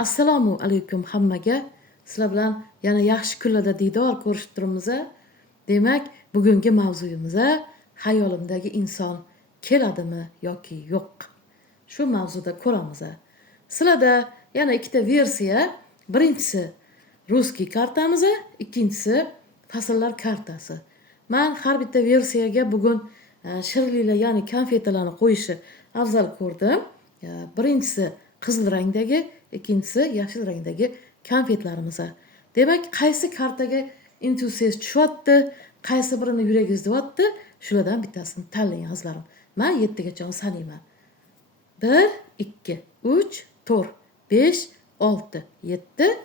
Assalomu alaykum hammaga. Sizlar bilan yana yaxshi kunlarda diydor ko'rishib turibmiz. Demak, bugungi mavzuyimiz xayolimdagi inson keladimi yoki yo'q. Shu mavzuda ko'ramiz. Sizlarda yana ikkita versiya. Birinchisi ruskiy kartamiz, ikkinchisi fasllar kartasi. Men har bitta versiyaga bugun shirinliklar, ya'ni konfetlarni qo'yishni afzal ko'rdim. Birinchisi qizil rangdagi, ikkinchisi yashil rangdagi konfetlarimiz. Demak, qaysi kartaga intuitsiyangiz tushyapti, qaysi birini yuragingiz deyapti, shulardan bittasini tanlang azizlarim. Men 7 gacha sanayman. 1 2 3 4 5 6 7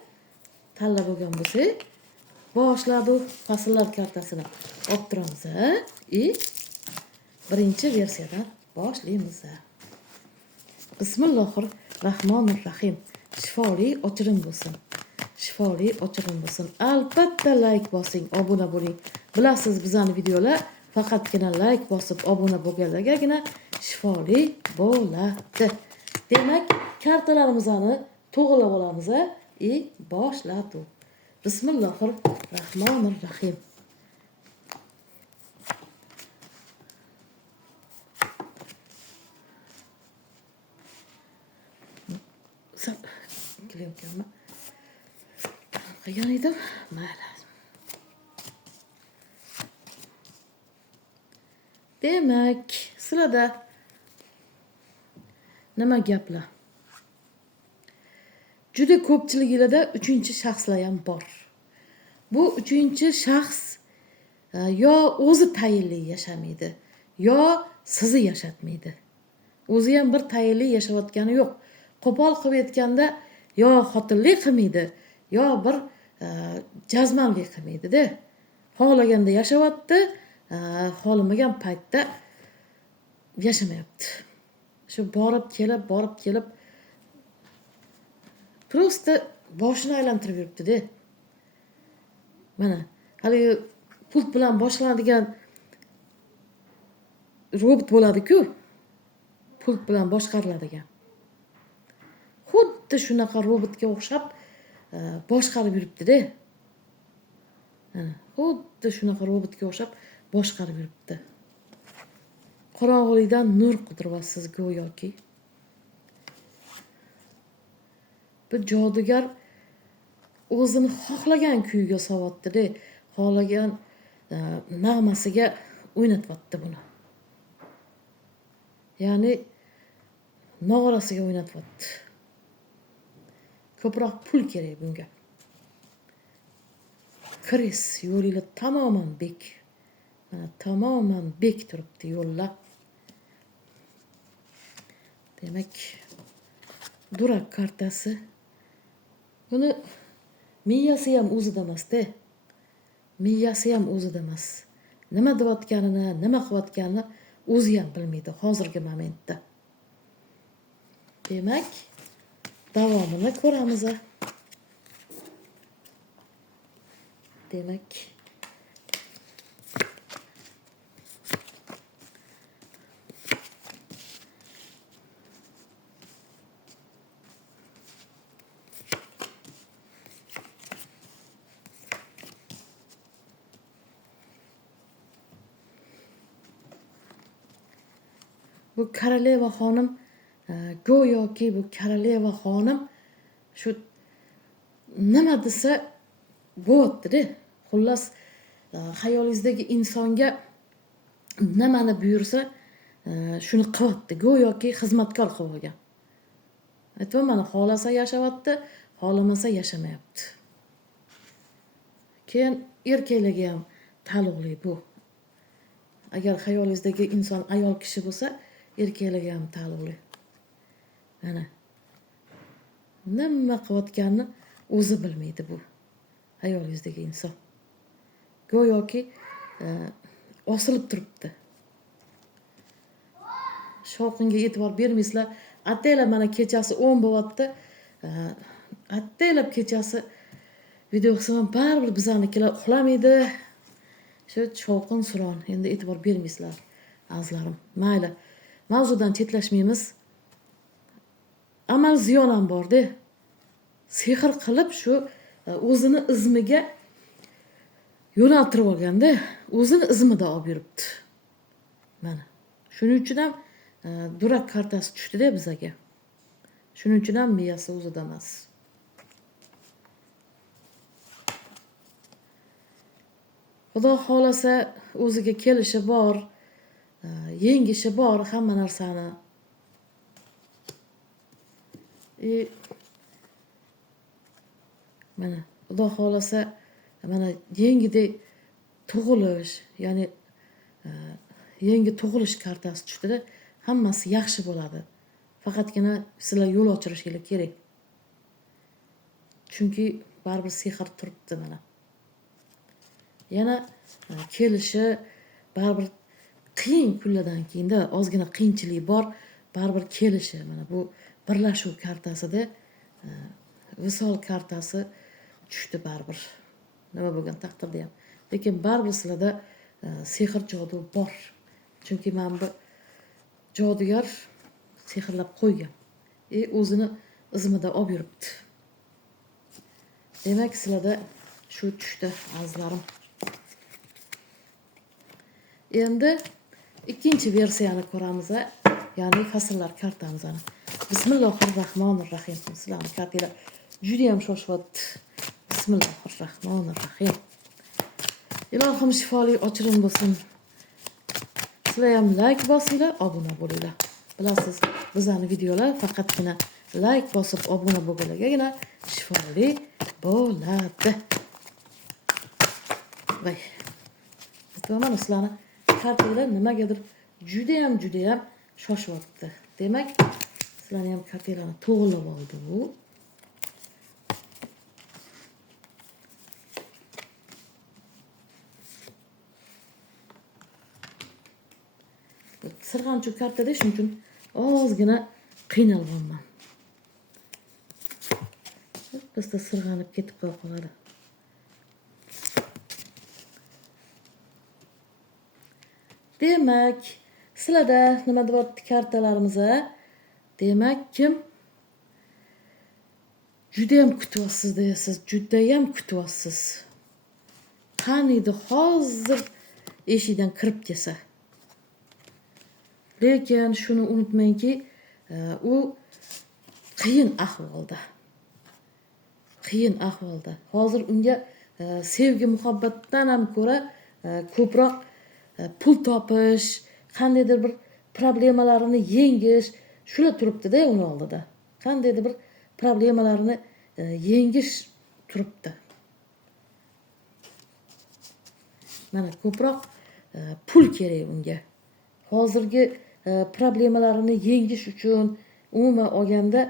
tanlab bo'lgan bo'lsak, boshladik fasllar kartasini olib turamiz. Birinchi versiyadan boshlaymiz. Bismillahirrahmanirrahim. Shifoli ochirim bo'lsin. Shifoli ochirim bo'lsin. Albatta like bosing, obuna bo'ling. Bilasiz, bizning videolar faqatgina like bosib obuna bo'lganlargagina shifoli bo'ladi. Demak, kartalarimizni to'g'rilab olamiz. Boshladik. Bismillahirrahmanirrahim. Qilyapmanmi? Qilgan edim. Mayli. Demak, sizlarda nima gaplar? Juda ko'pchiligingizda 3-shaxslar ham bor. Bu 3-shaxs yo o'zi tayinli yashamaydi, yo sizni yashatmaydi. O'zi ham bir tayinli yashayotgani yo'q. Qo'pol qilib aytganda, yo xotinlik qilmaydi, yo bir jazmanlik qilmaydi-da. Xohlaganda yashayapti, xohlamagan paytda yashamayapti. Shu borib kelib prosta boshini aylantirib yuribdi-da. Mana, hali pult bilan boshlanadigan robot bo'ladi-ku. Pult bilan boshqariladigan. Xuddi shunaqa robotga o'xshab boshqarib yuribdi-da. Xuddi shunaqa robotga o'xshab boshqarib yuribdi. Qorong'ulikdan nur qidiryapsiz go'yoki. Bu jodugar o'zini xohlagan kuyiga solyapti-da, xohlagan nag'masiga o'ynatyapti buni. Ya'ni nog'orasiga o'ynatyapti. Ko'proq pul kerak bunga. Kirish yo'linglar tamoman bek. Mana tamoman bek turibdi yo'llar. Demak, durak kartasi. Buni miyasi ham o'zida emas-da. Miyasi ham o'zida emas. Nima deyotganini, nima qilayotganini o'zi ham bilmaydi hozirgi momentda. Demak, davomini ko'ramiz. Demak, bu Koroleva xonim, go'yoki bu Koroleva xonim shu nima desa bo'lyapti-da. Xullas, xayolingizdagi insonga nimani buyursa, shuni qilyapti. Go'yoki xizmatkor qilib olgan. Aytibman, xohlasa yashayapti, xohlamasa yashamayapti. Keyin erkaklarga ham taalluqli bu. Agar xayolingizdagi inson ayol kishi bo'lsa, erkaklarga ham taalluqli. Mana nima qilayotganini o'zi bilmaydi bu xayolingizdagi inson. Go'yoki osilib turibdi. Shovqinga e'tibor bermaysizlar. Ataylab mana kechasi 10 bo'lyapti. Ataylab kechasi video qilsam baribir bizanikilar uxlamaydi. Shu shovqin suron. Endi e'tibor bermaysizlar azizlarim. Mayli. Mavzudan chetlashmaymiz. Amal ziyon ham bor-da. sehr qilib shu o'zini izmiga yo'naltirib olganda, o'zini izmida olib yuribdi. Mana. Shuning uchun ham durak kartasi tushdi-da bizaga. Shuning uchun ham miyasi o'zida emas. Xudo xolasa o'ziga kelishi bor, yengishi bor hamma narsani. Mana Xudo xolasa mana yengidek tug'ilish, ya'ni yangi tug'ilish kartasi tushdi-da, hammasi yaxshi bo'ladi. Faqatgina sizlar yo'l ochirishingiz kerak. Chunki baribir sehr turibdi mana. Yana kelishi baribir qiyin kunlardan keyinda ozgina qiyinchilik bor, baribir kelishi. Mana bu birlashuv kartasida visol kartasi tushdi baribir. Nima bo'lgan taqdirda ham. Lekin baribir sizlarda sehr jodu bor. Chunki men bu jodugar sehrlab qo'ygan. O'zini izmida olib yuribdi. Demak, sizlarda shu tushdi azizlarim. Endi ikkinchi versiyani ko'ramiz, ya'ni fasllar kartamizni. Bismillahirrohmanirrohim. Sizlarning kartalar juda ham shoshyapti. Bismillahirrohmanirrohim. Ilohim shifoli ochirin bo'lsin. Sizlar ham like bosinglar, obuna bo'linglar. Bilasiz, bizning videolar faqatgina like bosib obuna bo'lganlargagina shifoli bo'ladi. Voy. Mana sizlarni kartalar nimagadir juda ham shoshyapti. Demak, sizlarning ham kartalarni to'g'rilab oldi bu. Sirg'anchu kartada shuning uchun ozgina qiynalganman. Bizda sirg'anib ketib qoladi. Demak, sizlarda nima deyapti kartalarimiz? Demak, kim juda ham kutyapsiz deysiz, juda ham kutyapsiz. Qaniydi hozir eshikdan kirib kelsa. Lekin shuni unutmangki, u qiyin ahvolda. Qiyin ahvolda. Hozir unga sevgi, muhabbatdan ham ko'ra ko'proq pul topish, qandaydir bir problemalarini yengish, shular turibdi-da uni oldida. Qandaydir bir problemalarini yengish turibdi. Mana ko'proq pul kerak unga. Hozirgi problemalarini yengish uchun umuman olganda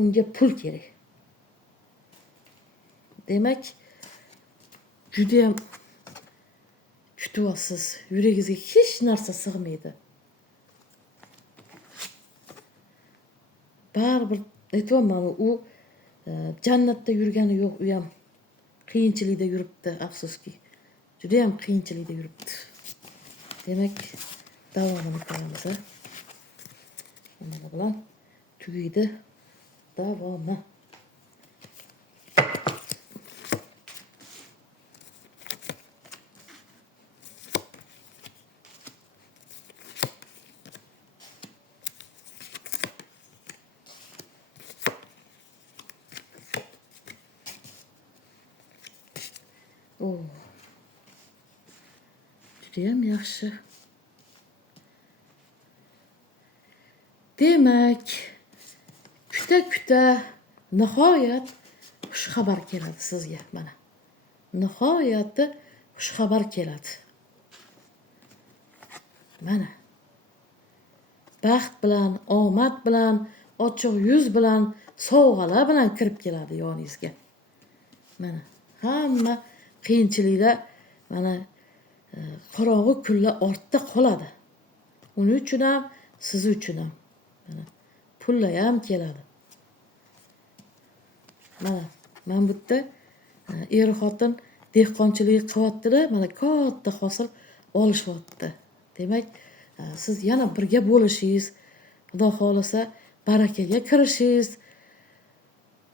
unga pul kerak. Demak, juda ham kutyapsiz. Yuragingizga hech narsa sig'maydi. Baribir aytayapman, u jannatda yurgani yo'q, u ham qiyinchilikda yuribdi, afsuski. Juda ham qiyinchilikda yuribdi. Demak, davomini ko'ramiz. Mana bilan tugaydi davomi. Judayam yaxshi. Demak, kuta nihoyat xush xabar keladi sizga mana. Nihoyatda xush xabar keladi. Mana. Baxt bilan, omad bilan, ochiq yuz bilan, sovg'alar bilan kirib keladi yoningizga. Mana hamma qiyinchiliklar mana qorong'u kunlar ortda qoladi. Uning uchun ham, siz uchun ham. Mana pullar ham keladi. Mana men bu yerda xotin dehqonchilik qilyapti-da, mana katta hosil olishyapti. Demak, siz yana birga bo'lishingiz, Xudo xolasa barakaga kirishingiz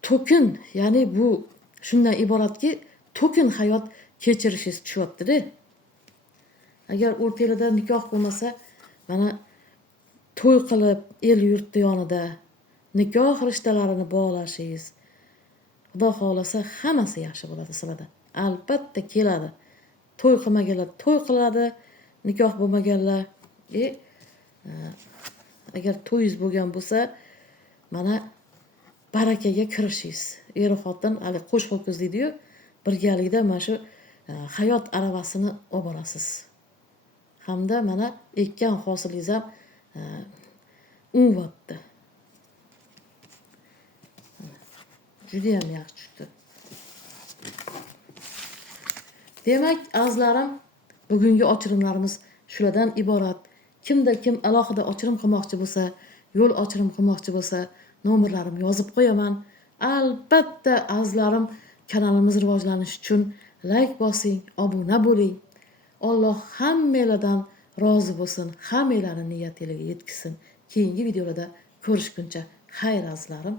to'kin, ya'ni bu shundan iboratki, to'kin hayot kechirishingiz tushyapti-da. Agar o'rtalarda nikoh bo'lmasa, mana to'y qilib el yurtni yonida nikoh rishtalarini bog'lashingiz, Xudo xohlasa hammasi yaxshi bo'ladi sizlarda. Albatta keladi. To'y qilmaganlar to'y qiladi, nikoh bo'lmaganlar agar to'yingiz bo'lgan bo'lsa, mana barakaga kirishingiz. Er xotin hali qo'shqo'l ko'z deydi-yu, birgalikda mana shu hayot aravasini olib borasiz. Hamda mana ekkan hosilingiz ham unvotdi. Juda ham yaxshi chiqdi. Demak, azizlarim, bugungi ochirimlarimiz shulardan iborat. Kimda kim alohida ochirim qilmoqchi bo'lsa, yo'l ochirim qilmoqchi bo'lsa, nomerlarimni yozib qo'yaman. Albatta, azizlarim, kanalimiz rivojlanishi uchun like bosing, obuna bo'ling. Alloh hammalardan rozi bo'lsin, hammalarning niyatlariga yetkazsin. Keyingi videolarda ko'rishguncha xayr azizlarim.